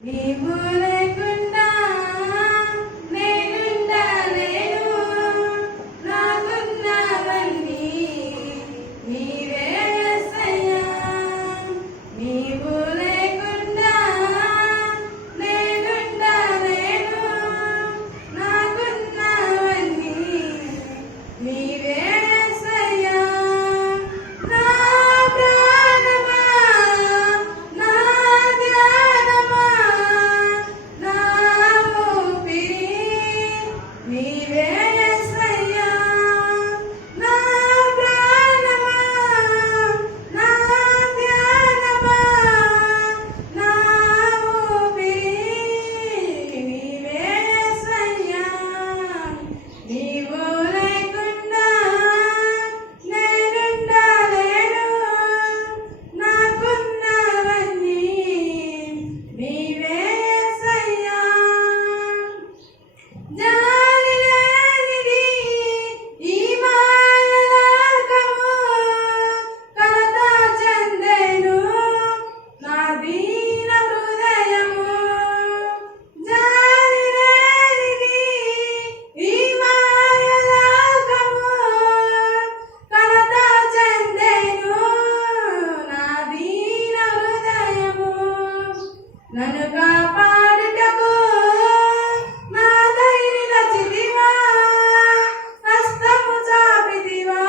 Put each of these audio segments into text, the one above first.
నీవు లేకుండా నేనుండలేను, నాకున్నవన్నీ నీవే యేసయ్యా. నీవు లేకుండా నేనుండలేను, నాకున్నవన్నీ నీవే యేసయ్యా. నా ప్రాణమా, నా ధ్యానమా, నా ఊపిరి నీవే యేసయ్యా. నా ప్రాణమా, నా ధ్యానమా, నా ఊపిరి నీవే యేసయ్యా. నీవు లేకుండా నేనుండలేను, నాకున్నవన్నీ నీవే యేసయ్యా. జాలి లేనిది ఈ మాయలోకము, కలత చెందెను నా దీన హృదయము. జాలి లేనిది ఈ మాయలోకము, కలత చెందెను నా దీన హృదయము. నన్ను కాపాడుటకు నా దయ నిలచితివా, హస్తము చాపితివా,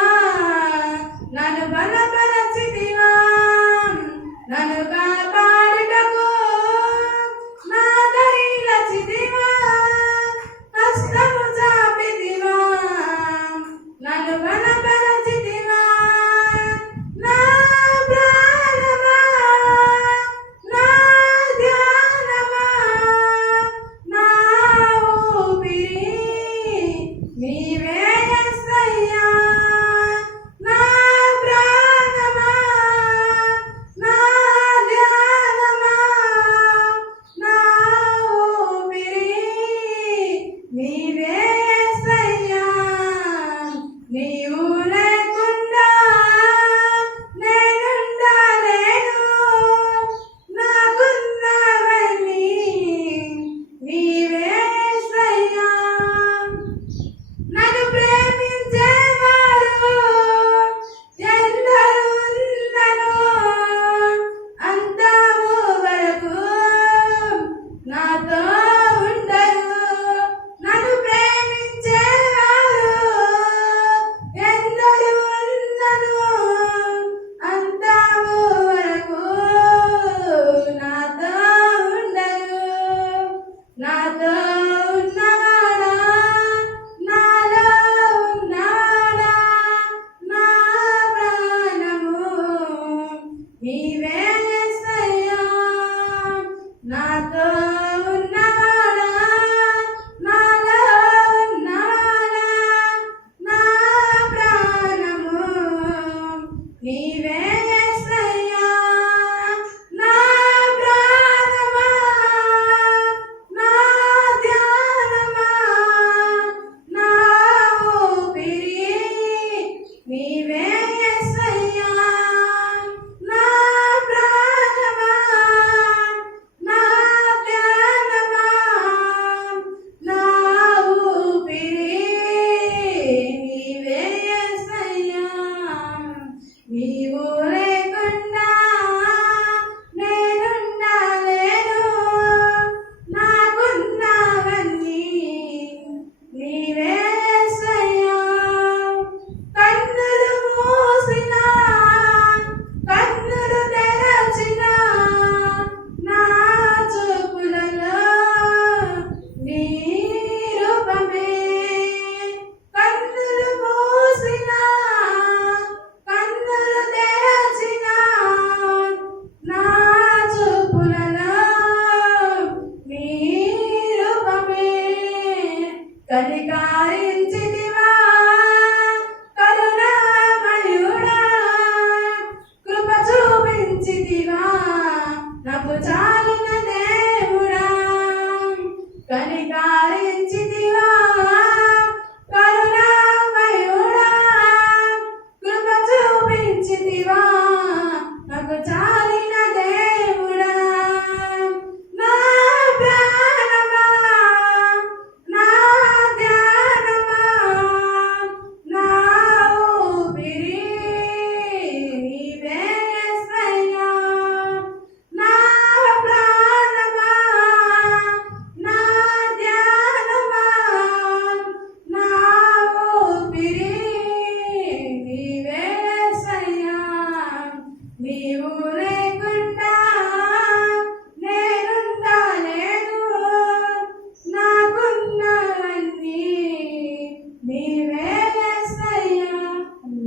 నన్ను బలపరచితివా. నన్ను కాపాడుటకు నా దయ నిలచితివా, హస్తము చాపితివా, నన్ను బలపరచితివా. నా ప్రాణమా, నా ధ్యానమా, నా ఊపిరి నీవే యేసయ్యా. నా ప్రాణమా, నా ధ్యానమా, నా ఊపిరి నీవే యేసయ్యా. నీవు లేకుండా నేనుండలేను, నాకున్నవన్నీ నీవే యేసయ్యా. నన్ను ప్రేమించేవాడు ఎందరు ఉన్నను, అంతము వరకు నాతో ఉండరు. నన్ను ప్రేమించేవాడు ఎందరు ఉన్నను, అంతము వరకు నాతో ఉండరు. నాతో ఉన్నవాడా, నాలో ఉన్నాడా, నా ప్రాణము నీవే యేసయ్యా. నాతో